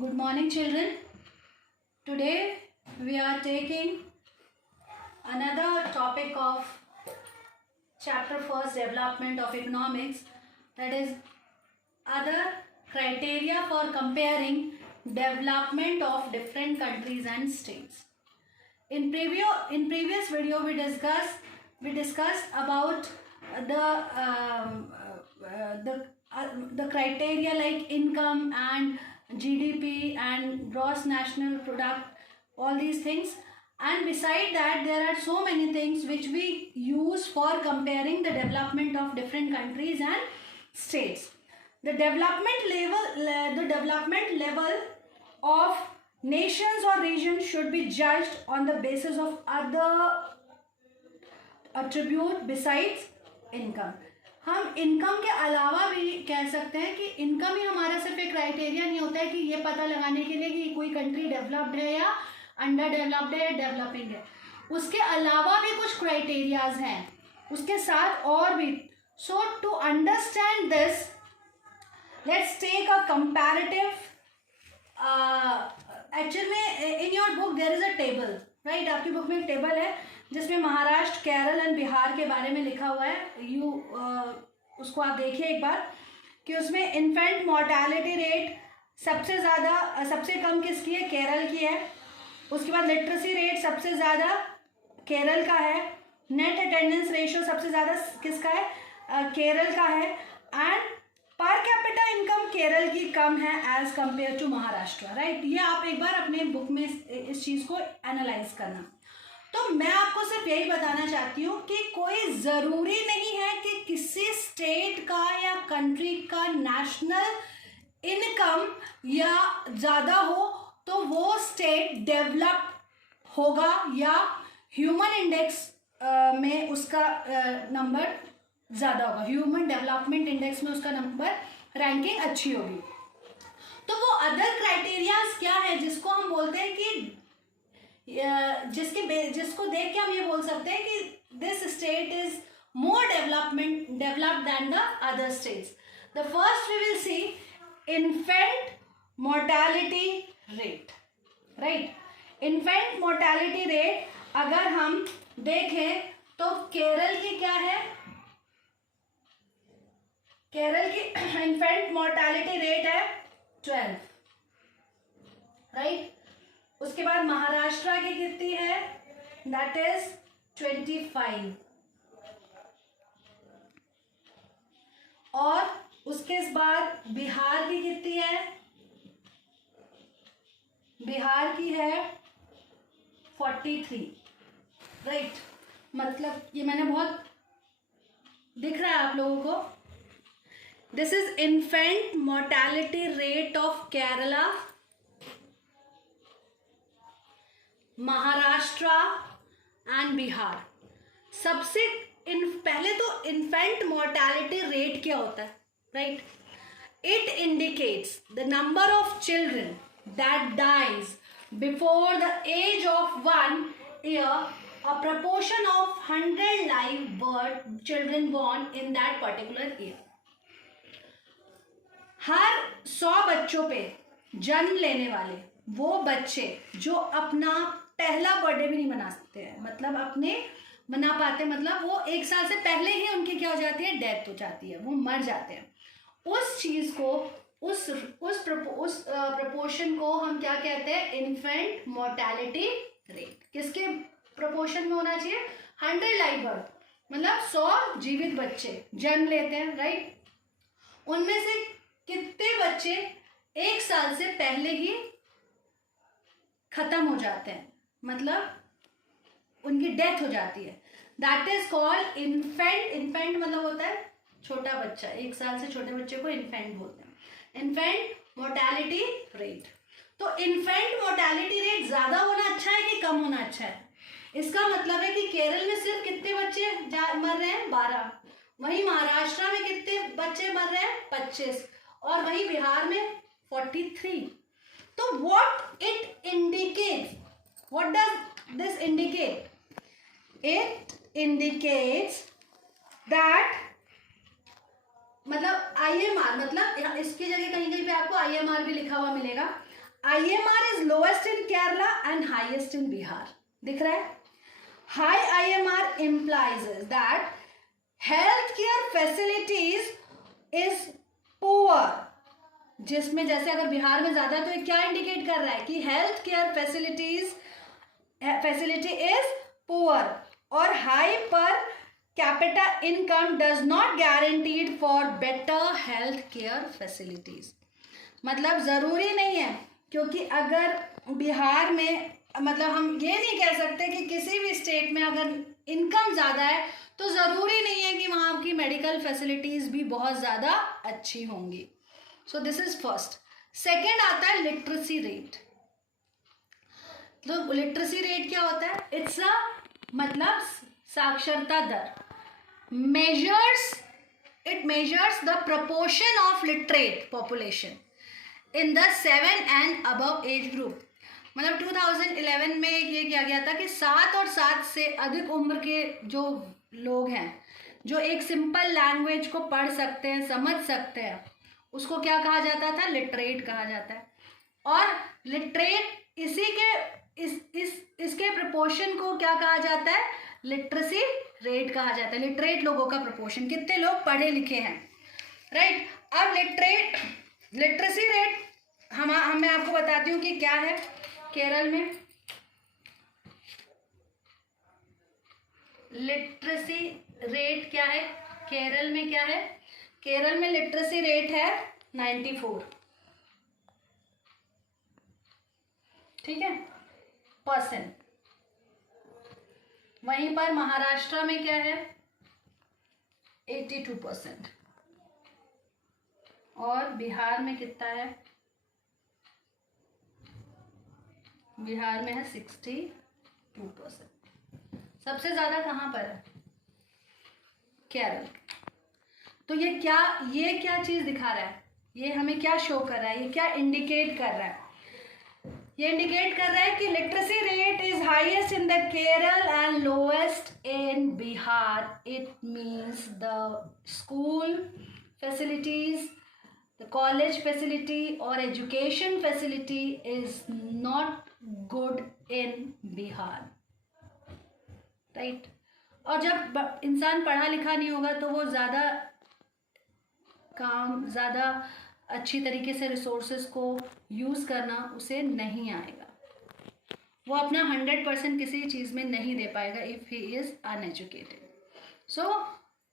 Good morning, children. Today we are taking another topic of chapter first, development of economics, that is other criteria for comparing development of different countries and states. In previous video we discussed about the criteria like income and GDP and gross national product, all these things. And beside that, there are so many things which we use for comparing the development of different countries and states. The development level of nations or regions should be judged on the basis of other attribute besides income. हम income के अलावा भी कह सकते हैं कि income ही हमारा सिर्फ एक क्राइटेरिया नहीं होता है कि ये पता लगाने के लिए कि कोई कंट्री डेवलप्ड है या अंडर डेवलप्ड है या डेवलपिंग है. उसके अलावा भी कुछ क्राइटेरियाज हैं उसके साथ और भी. So to understand this, let's take a comparative. Actual में in your book there is a table, right. आपकी बुक में एक टेबल है जिसमें महाराष्ट्र, केरल एंड बिहार के बारे में लिखा हुआ है. उसको आप देखिए एक बार कि उसमें इन्फेंट मोर्टेलिटी रेट सबसे कम किसकी है? केरल की है. उसके बाद लिटरेसी रेट सबसे ज़्यादा केरल का है. नेट अटेंडेंस रेशियो सबसे ज़्यादा किसका है? केरल का है. एंड पर कैपिटा इनकम केरल की कम है as compare to Maharashtra, right. ये आप एक बार अपने बुक में इस चीज़ को एनालाइज करना. तो मैं आपको सिर्फ यही बताना चाहती हूँ कि कोई ज़रूरी नहीं है कि किसी स्टेट का या कंट्री का नेशनल इनकम या ज़्यादा हो तो वो स्टेट डेवलप होगा या ह्यूमन इंडेक्स में उसका नंबर ज़्यादा होगा, ह्यूमन डेवलपमेंट इंडेक्स में उसका नंबर रैंकिंग अच्छी होगी. तो वो अदर क्राइटेरियाज क्या है जिसको हम बोलते हैं कि जिसको देख के हम ये बोल सकते हैं कि this state is more developed than the other states. The first we will see infant mortality rate, right. Infant mortality rate अगर हम देखें तो केरल की क्या है? केरल की इन्फेंट मोर्टेलिटी रेट है 12, राइट. उसके बाद महाराष्ट्र की कितनी है? That is 25. और उसके बाद बिहार की कितनी है? बिहार की है 43, राइट. मतलब ये मैंने बहुत दिख रहा है आप लोगों को. This is infant mortality rate of Kerala, Maharashtra and Bihar. सबसे पहले तो इन्फेंट मोर्टेलिटी रेट क्या होता है, right. It indicates the number of children that dies before the age of 1 year, a proportion of 100 live children born in that particular year. हर 100 बच्चों पे जन्म लेने वाले वो बच्चे जो अपना पहला बर्थडे भी नहीं मना सकते हैं, मतलब अपने मना पाते, मतलब वो 1 साल से पहले ही उनकी क्या हो जाती है? डेथ हो जाती है, वो मर जाते हैं. उस चीज़ को उस प्रपोर्शन को हम क्या कहते हैं? Infant mortality rate. किसके प्रपोर्शन में होना चाहिए? 100 लाइव बर्थ, मतलब 100 जीवित बच्चे जन्म लेते हैं, राइट. उनमें से कितने बच्चे 1 साल से पहले ही खत्म हो जाते हैं, मतलब उनकी डेथ हो जाती है. That is called infant. Infant मतलब होता है छोटा बच्चा. 1 साल से छोटे बच्चे को इन्फेंट बोलते हैं. Infant mortality rate. तो इन्फेंट मोर्टेलिटी रेट ज़्यादा होना अच्छा है कि कम होना अच्छा है? इसका मतलब है कि केरल में सिर्फ कितने बच्चे मर रहे हैं? 12. वहीं महाराष्ट्र में कितने बच्चे मर रहे हैं? 25. और वहीं बिहार में 43. तो what it indicates, what does this indicate? It indicates that मतलब IMR, मतलब इसकी जगह कहीं कहीं पे आपको IMR भी लिखा हुआ मिलेगा. IMR is lowest in Kerala and highest in Bihar. दिख रहा है? High IMR implies that healthcare facilities is poor. जिसमें जैसे अगर बिहार में ज्यादा है तो ये क्या इंडिकेट कर रहा है कि health care facility is poor. और high per capita income does not guaranteed for better health care facilities. मतलब ज़रूरी नहीं है, क्योंकि अगर बिहार में, मतलब हम ये नहीं कह सकते कि किसी भी स्टेट में अगर इनकम ज़्यादा है तो ज़रूरी नहीं है कि वहाँ की मेडिकल फैसिलिटीज़ भी बहुत ज़्यादा अच्छी होंगी. So this is first. Second आता है लिटरेसी रेट. तो लिटरेसी रेट क्या होता है? इट्स अ मतलब साक्षरता दर. It measures the proportion of literate population in the 7 and above age group. मतलब 2011 में ये किया गया था कि 7 और 7 से अधिक उम्र के जो लोग हैं, जो एक सिंपल लैंग्वेज को पढ़ सकते हैं, समझ सकते हैं, उसको क्या कहा जाता था? लिटरेट कहा जाता है. और लिटरेट इसी के इसके प्रपोर्शन को क्या कहा जाता है? लिटरेसी रेट कहा जाता है. लिटरेट लोगों का प्रपोर्शन, कितने लोग पढ़े लिखे हैं, राइट. अब लिटरेसी रेट मैं आपको बताती हूँ कि क्या है केरल में. लिटरेसी रेट क्या है केरल में? क्या है केरल में? लिटरेसी रेट है 94. ठीक है, %. वहीं पर महाराष्ट्र में क्या है? 82%. और बिहार में कितना है? बिहार में है 62%. सबसे ज़्यादा कहाँ पर है? केरल. तो ये क्या चीज़ दिखा रहा है? ये हमें क्या शो कर रहा है? ये क्या इंडिकेट कर रहा है? ये इंडिकेट कर रहा है कि literacy rate is highest in the Kerala and lowest in Bihar. It means the school facilities, the college facility और education facility is not good in Bihar, right. और जब इंसान पढ़ा लिखा नहीं होगा तो वो ज़्यादा अच्छी तरीके से रिसोर्सेज को यूज़ करना उसे नहीं आएगा. वो अपना 100% किसी चीज़ में नहीं दे पाएगा if he is uneducated. So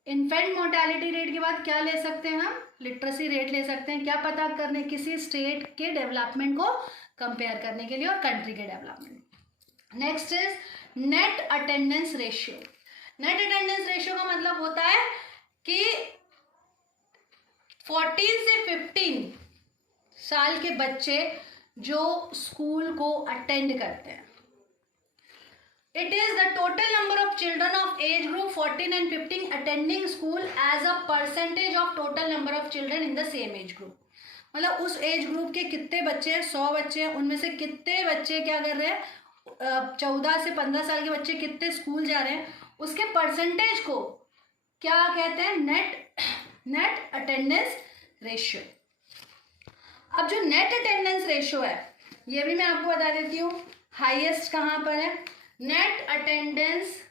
infant mortality rate के बाद क्या ले सकते हैं हम? लिटरेसी रेट ले सकते हैं. क्या पता करने? किसी स्टेट के डेवलपमेंट को कंपेयर करने के लिए और कंट्री के development. Next is net attendance ratio. Net attendance ratio का मतलब होता है कि 14 से 15 साल के बच्चे जो स्कूल को अटेंड करते हैं. It is the total number of children of age group 14 and 15 attending school as a percentage of total number of children in the same age group. मतलब उस एज ग्रुप के कितने बच्चे हैं? 100 बच्चे हैं, उनमें से कितने बच्चे क्या कर रहे हैं? 14 से 15 साल के बच्चे कितने स्कूल जा रहे हैं, उसके परसेंटेज को क्या कहते हैं? Net attendance ratio. अब जो नेट अटेंडेंस रेशियो है ये भी मैं आपको बता देती हूँ. हाईएस्ट कहाँ पर है? Net attendance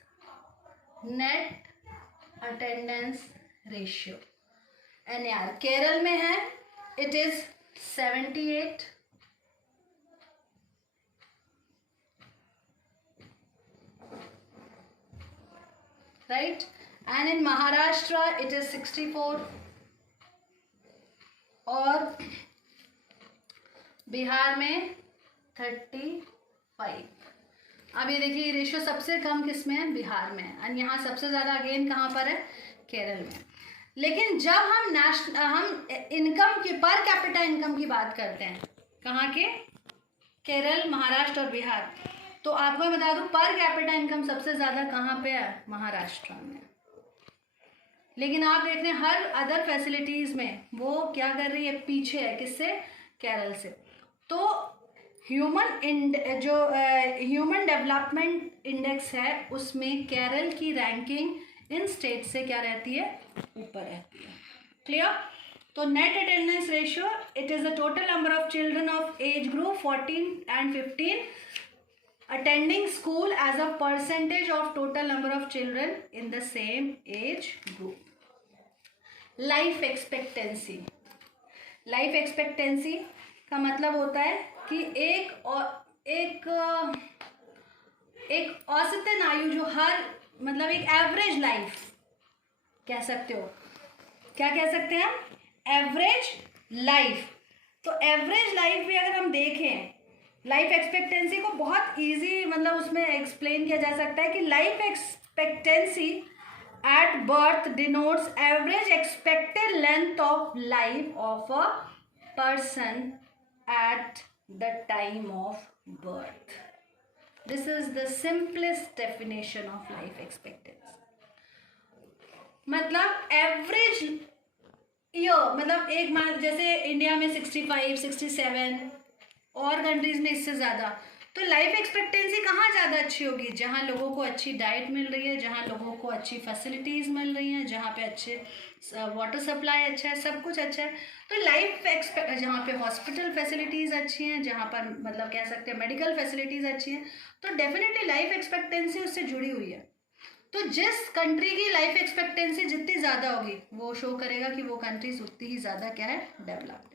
ratio NAR Kerala में है. It is 78. Right. And in Maharashtra it is 64. और बिहार में 35. अब ये देखिए रेशियो सबसे कम किस में है? बिहार में है. एंड यहाँ सबसे ज़्यादा अगेन कहाँ पर है? केरल में. लेकिन जब हम इनकम की, पर कैपिटा इनकम की बात करते हैं, कहाँ के? केरल, महाराष्ट्र और बिहार. तो आपको मैं बता दूँ पर कैपिटा इनकम सबसे ज़्यादा कहाँ पे है? महाराष्ट्र में. लेकिन आप देख रहे हैं हर अदर फैसिलिटीज़ में वो क्या कर रही है? पीछे है. किससे? केरल से. तो ह्यूमन डेवलपमेंट इंडेक्स है उसमें केरल की रैंकिंग इन स्टेट से क्या रहती है? ऊपर रहती है. क्लियर? तो net attendance ratio, it is the total number of children of age group 14 and 15 attending school as a percentage of total number of children in the same age group. Life expectancy. Life expectancy का मतलब होता है कि एक औसतन आयु जो हर मतलब एक एवरेज लाइफ कह सकते हो, क्या कह सकते हैं हम, एवरेज लाइफ। तो एवरेज लाइफ भी अगर हम देखें, लाइफ एक्सपेक्टेंसी को बहुत इजी मतलब उसमें एक्सप्लेन किया जा सकता है कि life expectancy at birth denotes average expected length of life of a person at the time of birth. This is the simplest definition of life expectancy. मतलब एवरेज ईयर, मतलब एक मान जैसे इंडिया में 65, 67 और कंट्रीज में इससे ज़्यादा, तो लाइफ एक्सपेक्टेंसी कहाँ ज़्यादा अच्छी होगी, जहाँ लोगों को अच्छी डाइट मिल रही है, जहाँ लोगों को अच्छी फैसिलिटीज़ मिल रही हैं, जहाँ पे अच्छे वाटर सप्लाई अच्छा है, सब कुछ अच्छा है। तो लाइफ जहाँ पे हॉस्पिटल फैसिलिटीज़ अच्छी हैं, जहाँ पर मतलब कह सकते हैं मेडिकल फैसिलिटीज़ अच्छी हैं, तो डेफिनेटली लाइफ एक्सपेक्टेंसी उससे जुड़ी हुई है। तो जिस कंट्री की लाइफ एक्सपेक्टेंसी जितनी ज़्यादा होगी वो शो करेगा कि वो कंट्रीज उतनी ही ज़्यादा क्या है, developed.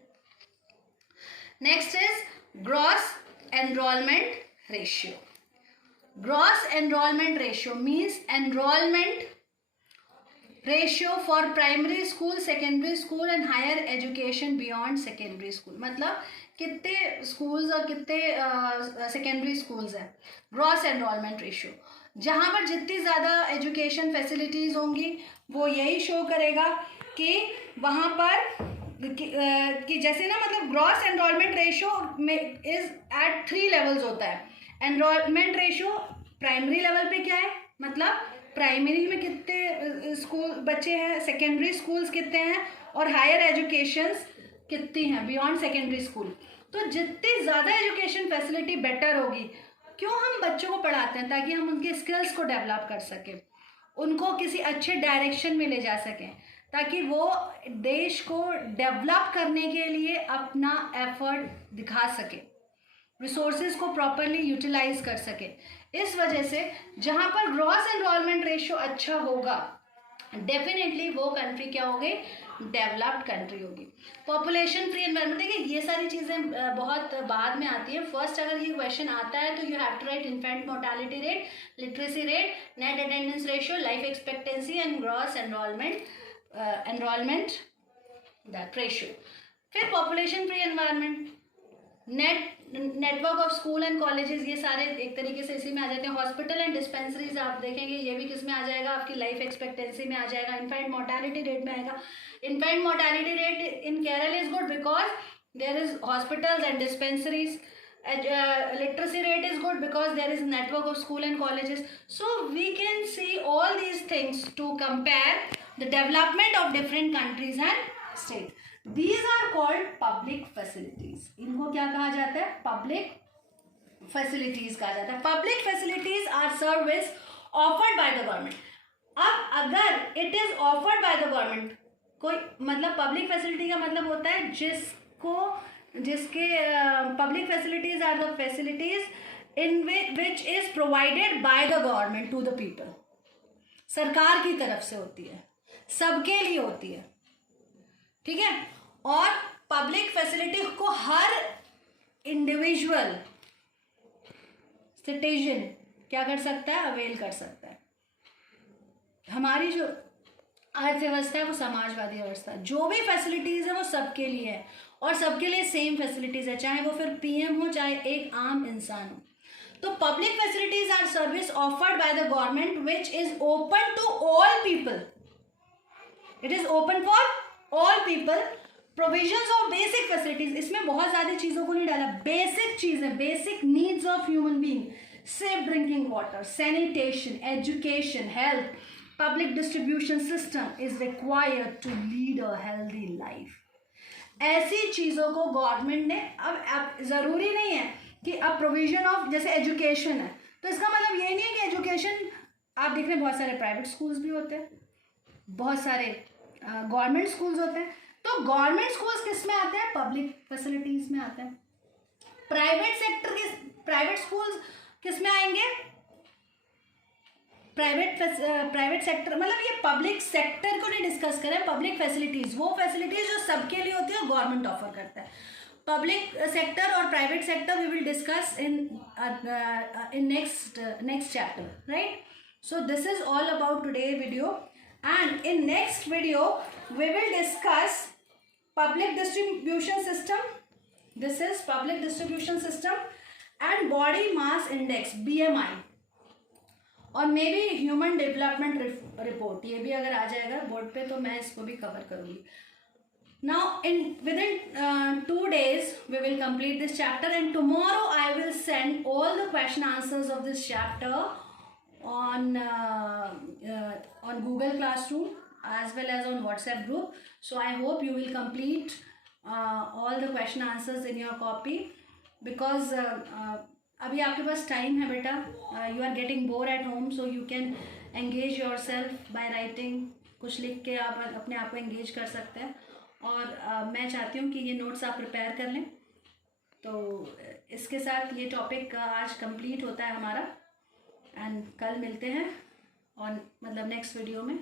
Next is gross enrolment ratio. Gross enrolment ratio means enrolment ratio for primary school, secondary school and higher education beyond secondary school. मतलब कितने स्कूल्स और कितने सेकेंडरी स्कूल्स हैं। ग्रॉस एनरोलमेंट रेशियो जहाँ पर जितनी ज़्यादा एजुकेशन फैसिलिटीज़ होंगी वो यही शो करेगा कि वहाँ पर कि जैसे ना मतलब ग्रॉस एनरोलमेंट रेशियो में इज एट 3 लेवल्स होता है। एनरोलमेंट रेशियो प्राइमरी लेवल पे क्या है, मतलब प्राइमरी में कितने स्कूल बच्चे हैं, सेकेंडरी स्कूल्स कितने हैं, और हायर एजुकेशंस कितनी हैं बियॉन्ड सेकेंडरी स्कूल। तो जितनी ज़्यादा एजुकेशन फैसिलिटी बेटर होगी, क्यों हम बच्चों को पढ़ाते हैं, ताकि हम उनके स्किल्स को डेवलप कर सकें, उनको किसी अच्छे डायरेक्शन में ले जा सकें, ताकि वो देश को डेवलप करने के लिए अपना एफर्ट दिखा सके, रिसोर्सेज को प्रॉपरली यूटिलाइज कर सके। इस वजह से जहाँ पर ग्रॉस एनरोलमेंट रेशियो अच्छा होगा, डेफिनेटली वो कंट्री क्या होगी, डेवलप्ड कंट्री होगी। पॉपुलेशन फ्री एनवायरनमेंट, देखिए ये सारी चीज़ें बहुत बाद में आती हैं। फर्स्ट अगर ये क्वेश्चन आता है तो you have to write infant mortality rate, literacy rate, net attendance ratio, life expectancy and gross enrolment that ratio. फिर population free environment, network of school and colleges, ये सारे एक तरीके से इसी में आ जाते हैं। हॉस्पिटल एंड डिस्पेंसरीज आप देखेंगे ये भी किस में आ जाएगा, आपकी लाइफ एक्सपेक्टेंसी में आ जाएगा, इन्फेंट मोर्टालिटी रेट में आएगा। Infant mortality rate in Kerala is good because there is hospitals and dispensaries. Literacy rate is good because there is a network of school and colleges. So we can see all these things to compare the development of different countries and states. These are called public facilities. इनको क्या कहा जाता है, public facilities कहा जाता है। Public facilities are service offered by the government. अब अगर it is offered by the government, कोई मतलब public facility का मतलब होता है जिसके public facilities are the facilities in which is provided by the government to the people. सरकार की तरफ से होती है, सबके लिए होती है, ठीक है। और पब्लिक फैसिलिटी को हर इंडिविजुअल सिटीजन क्या कर सकता है, अवेल कर सकता है। हमारी जो अर्थव्यवस्था है वो समाजवादी व्यवस्था है, जो भी फैसिलिटीज़ है वो सबके लिए है और सबके लिए सेम फैसिलिटीज़ है, चाहे वो फिर पीएम हो चाहे एक आम इंसान हो। तो public facilities are service offered by the government which is open to all people. It is open for all people. Provisions of basic facilities, इसमें बहुत ज़्यादा चीज़ों को नहीं डाला, बेसिक चीज़ें, basic needs of human being, safe drinking water, sanitation, education, health, public distribution system is required to lead a healthy life. ऐसी चीज़ों को गवर्नमेंट ने अब ज़रूरी नहीं है कि अब प्रोविजन ऑफ, जैसे एजुकेशन है तो इसका मतलब ये नहीं है कि एजुकेशन, आप देख रहे हैं बहुत सारे प्राइवेट स्कूल्स भी होते हैं, बहुत सारे गवर्नमेंट स्कूल्स होते हैं, तो गवर्नमेंट स्कूल्स किस में आते हैं? पब्लिक फैसिलिटीज में आते हैं। प्राइवेट स्कूल्स किस में आएंगे? प्राइवेट सेक्टर, मतलब ये पब्लिक सेक्टर को नहीं डिस्कस करें, पब्लिक फैसिलिटीज, वो फैसिलिटीज जो सबके लिए होती है गवर्नमेंट ऑफर करता है। पब्लिक सेक्टर और private sector we will discuss in next chapter, right? So this is all about today video, and in next video we will discuss public distribution system. This is public distribution system and body mass index BMI, और may be human development report, ये भी अगर आ जाएगा board पे तो मैं इसको भी कवर करूँगी। Now within 2 days we will complete this chapter, and tomorrow I will send all the question answers of this chapter on Google Classroom as well as on WhatsApp group. So I hope you will complete all the question answers in your copy, because अभी आपके पास time है बेटा, you are getting bored at home, so you can engage yourself by writing, कुछ लिख के आप अपने आप को engage कर सकते हैं। और मैं चाहती हूँ कि ये नोट्स आप प्रिपेयर कर लें। तो इसके साथ ये टॉपिक आज कंप्लीट होता है हमारा, एंड कल मिलते हैं और मतलब नेक्स्ट वीडियो में,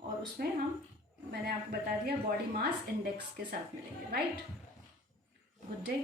और उसमें मैंने आपको बता दिया बॉडी मास इंडेक्स के साथ मिलेंगे, राइट? Good day.